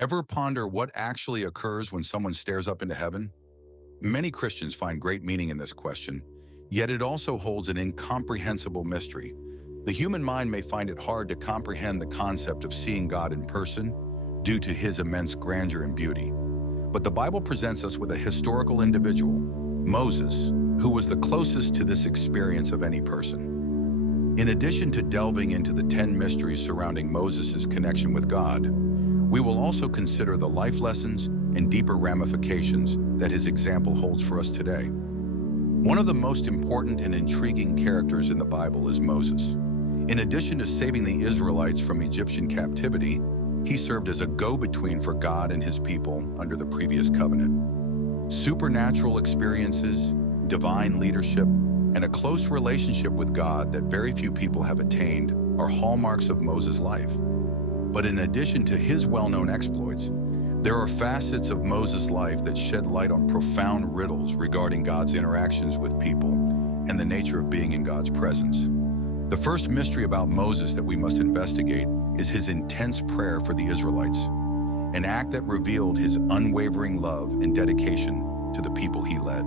Ever ponder what actually occurs when someone stares up into heaven? Many Christians find great meaning in this question, yet it also holds an incomprehensible mystery. The human mind may find it hard to comprehend the concept of seeing God in person due to his immense grandeur and beauty. But the Bible presents us with a historical individual, Moses, who was the closest to this experience of any person. In addition to delving into the 10 mysteries surrounding Moses' connection with God, we will also consider the life lessons and deeper ramifications that his example holds for us today. One of the most important and intriguing characters in the Bible is Moses. In addition to saving the Israelites from Egyptian captivity, he served as a go-between for God and his people under the previous covenant. Supernatural experiences, divine leadership, and a close relationship with God that very few people have attained are hallmarks of Moses' life. But in addition to his well-known exploits, there are facets of Moses' life that shed light on profound riddles regarding God's interactions with people and the nature of being in God's presence. The first mystery about Moses that we must investigate is his intense prayer for the Israelites, an act that revealed his unwavering love and dedication to the people he led.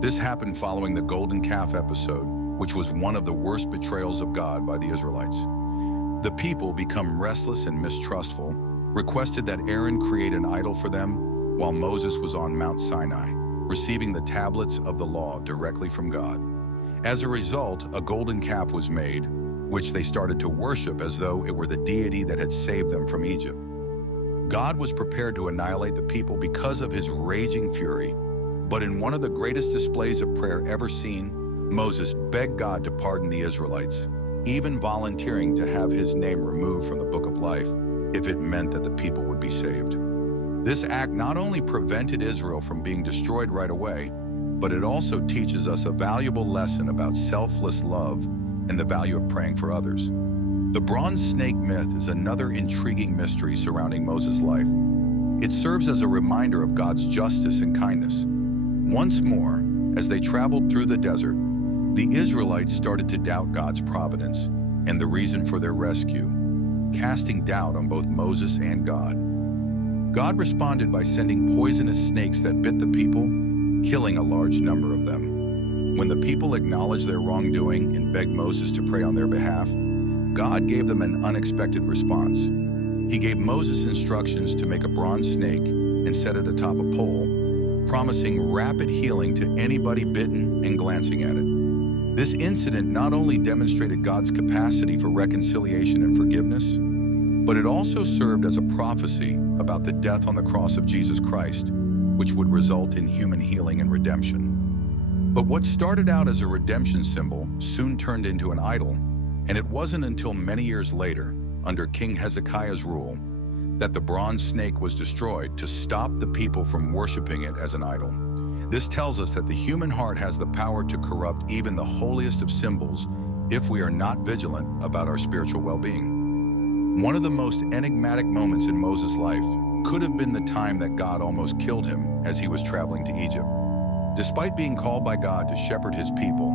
This happened following the golden calf episode, which was one of the worst betrayals of God by the Israelites. The people, become restless and mistrustful, requested that Aaron create an idol for them while Moses was on Mount Sinai, receiving the tablets of the law directly from God. As a result, a golden calf was made, which they started to worship as though it were the deity that had saved them from Egypt. God was prepared to annihilate the people because of his raging fury, but in one of the greatest displays of prayer ever seen, Moses begged God to pardon the Israelites, even volunteering to have his name removed from the book of life if it meant that the people would be saved. This act not only prevented Israel from being destroyed right away, but it also teaches us a valuable lesson about selfless love and the value of praying for others. The bronze snake myth is another intriguing mystery surrounding Moses' life. It serves as a reminder of God's justice and kindness. Once more, as they traveled through the desert, the Israelites started to doubt God's providence and the reason for their rescue, casting doubt on both Moses and God. God responded by sending poisonous snakes that bit the people, killing a large number of them. When the people acknowledged their wrongdoing and begged Moses to pray on their behalf, God gave them an unexpected response. He gave Moses instructions to make a bronze snake and set it atop a pole, promising rapid healing to anybody bitten and glancing at it. This incident not only demonstrated God's capacity for reconciliation and forgiveness, but it also served as a prophecy about the death on the cross of Jesus Christ, which would result in human healing and redemption. But what started out as a redemption symbol soon turned into an idol, and it wasn't until many years later, under King Hezekiah's rule, that the bronze snake was destroyed to stop the people from worshiping it as an idol. This tells us that the human heart has the power to corrupt even the holiest of symbols if we are not vigilant about our spiritual well-being. One of the most enigmatic moments in Moses' life could have been the time that God almost killed him as he was traveling to Egypt. Despite being called by God to shepherd his people,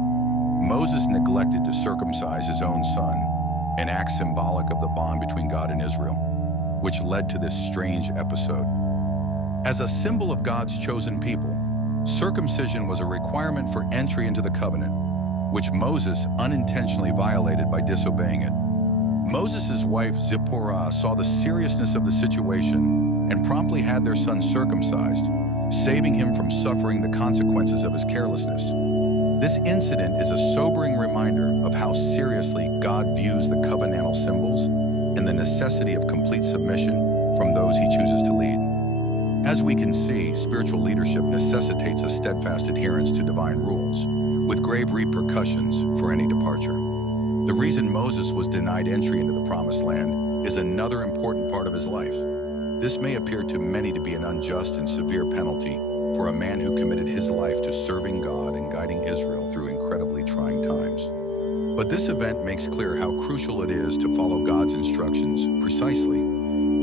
Moses neglected to circumcise his own son, an act symbolic of the bond between God and Israel, which led to this strange episode. As a symbol of God's chosen people, circumcision was a requirement for entry into the covenant, which Moses unintentionally violated by disobeying it. Moses' wife Zipporah saw the seriousness of the situation and promptly had their son circumcised, saving him from suffering the consequences of his carelessness. This incident is a sobering reminder of how seriously God views the covenantal symbols and the necessity of complete submission from those he chooses to lead. As we can see, spiritual leadership necessitates a steadfast adherence to divine rules, with grave repercussions for any departure. The reason Moses was denied entry into the Promised Land is another important part of his life. This may appear to many to be an unjust and severe penalty for a man who committed his life to serving God and guiding Israel through incredibly trying times. But this event makes clear how crucial it is to follow God's instructions precisely.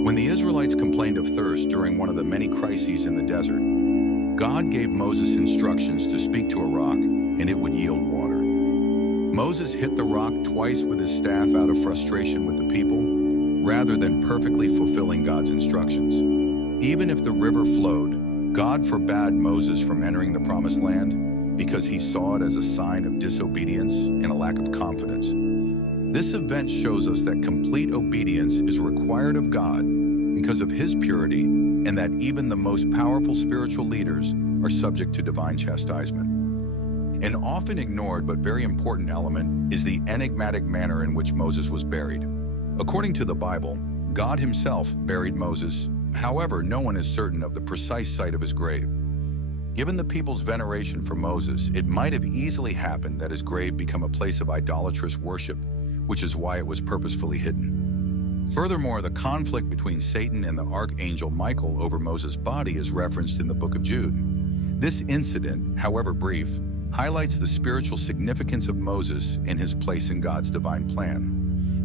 When the Israelites complained of thirst during one of the many crises in the desert, God gave Moses instructions to speak to a rock and it would yield water. Moses hit the rock twice with his staff out of frustration with the people, rather than perfectly fulfilling God's instructions. Even if the river flowed, God forbade Moses from entering the promised land because he saw it as a sign of disobedience and a lack of confidence. This event shows us that complete obedience is required of God because of his purity, and that even the most powerful spiritual leaders are subject to divine chastisement. An often ignored but very important element is the enigmatic manner in which Moses was buried. According to the Bible, God himself buried Moses. However, no one is certain of the precise site of his grave. Given the people's veneration for Moses, it might have easily happened that his grave became a place of idolatrous worship, which is why it was purposefully hidden. Furthermore, the conflict between Satan and the archangel Michael over Moses' body is referenced in the book of Jude. This incident, however brief, highlights the spiritual significance of Moses and his place in God's divine plan.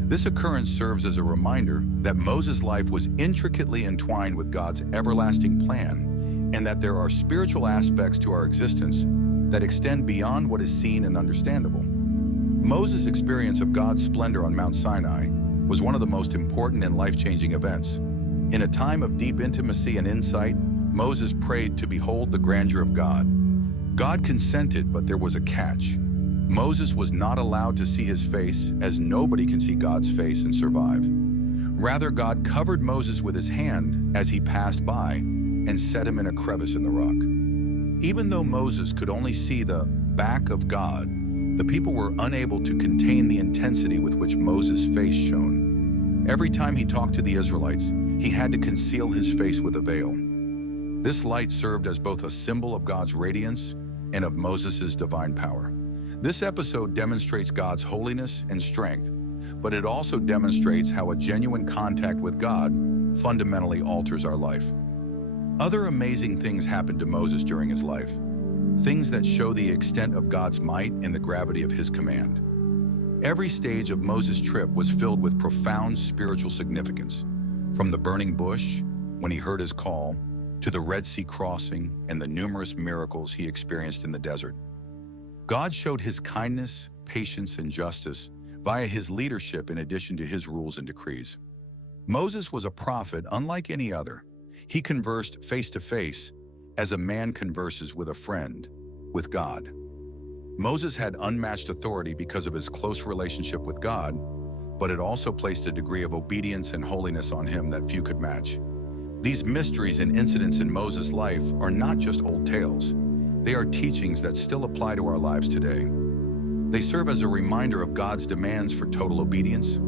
This occurrence serves as a reminder that Moses' life was intricately entwined with God's everlasting plan, and that there are spiritual aspects to our existence that extend beyond what is seen and understandable. Moses' experience of God's splendor on Mount Sinai was one of the most important and life-changing events. In a time of deep intimacy and insight, Moses prayed to behold the grandeur of God. God consented, but there was a catch. Moses was not allowed to see his face, as nobody can see God's face and survive. Rather, God covered Moses with his hand as he passed by and set him in a crevice in the rock. Even though Moses could only see the back of God, the people were unable to contain the intensity with which Moses' face shone. Every time he talked to the Israelites, he had to conceal his face with a veil. This light served as both a symbol of God's radiance and of Moses' divine power. This episode demonstrates God's holiness and strength, but it also demonstrates how a genuine contact with God fundamentally alters our life. Other amazing things happened to Moses during his life. Things that show the extent of God's might and the gravity of his command. Every stage of Moses' trip was filled with profound spiritual significance, from the burning bush, when he heard his call, to the Red Sea crossing and the numerous miracles he experienced in the desert. God showed his kindness, patience, and justice via his leadership in addition to his rules and decrees. Moses was a prophet unlike any other. He conversed face to face as a man converses with a friend, with God. Moses had unmatched authority because of his close relationship with God, but it also placed a degree of obedience and holiness on him that few could match. These mysteries and incidents in Moses' life are not just old tales. They are teachings that still apply to our lives today. They serve as a reminder of God's demands for total obedience,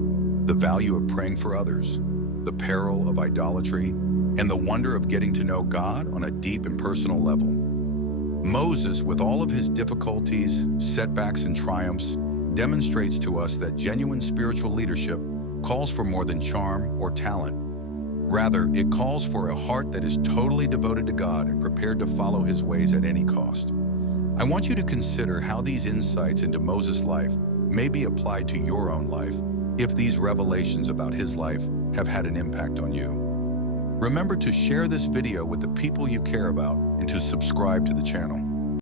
the value of praying for others, the peril of idolatry, and the wonder of getting to know God on a deep and personal level. Moses, with all of his difficulties, setbacks, and triumphs, demonstrates to us that genuine spiritual leadership calls for more than charm or talent. Rather, it calls for a heart that is totally devoted to God and prepared to follow his ways at any cost. I want you to consider how these insights into Moses' life may be applied to your own life, if these revelations about his life have had an impact on you. Remember to share this video with the people you care about and to subscribe to the channel.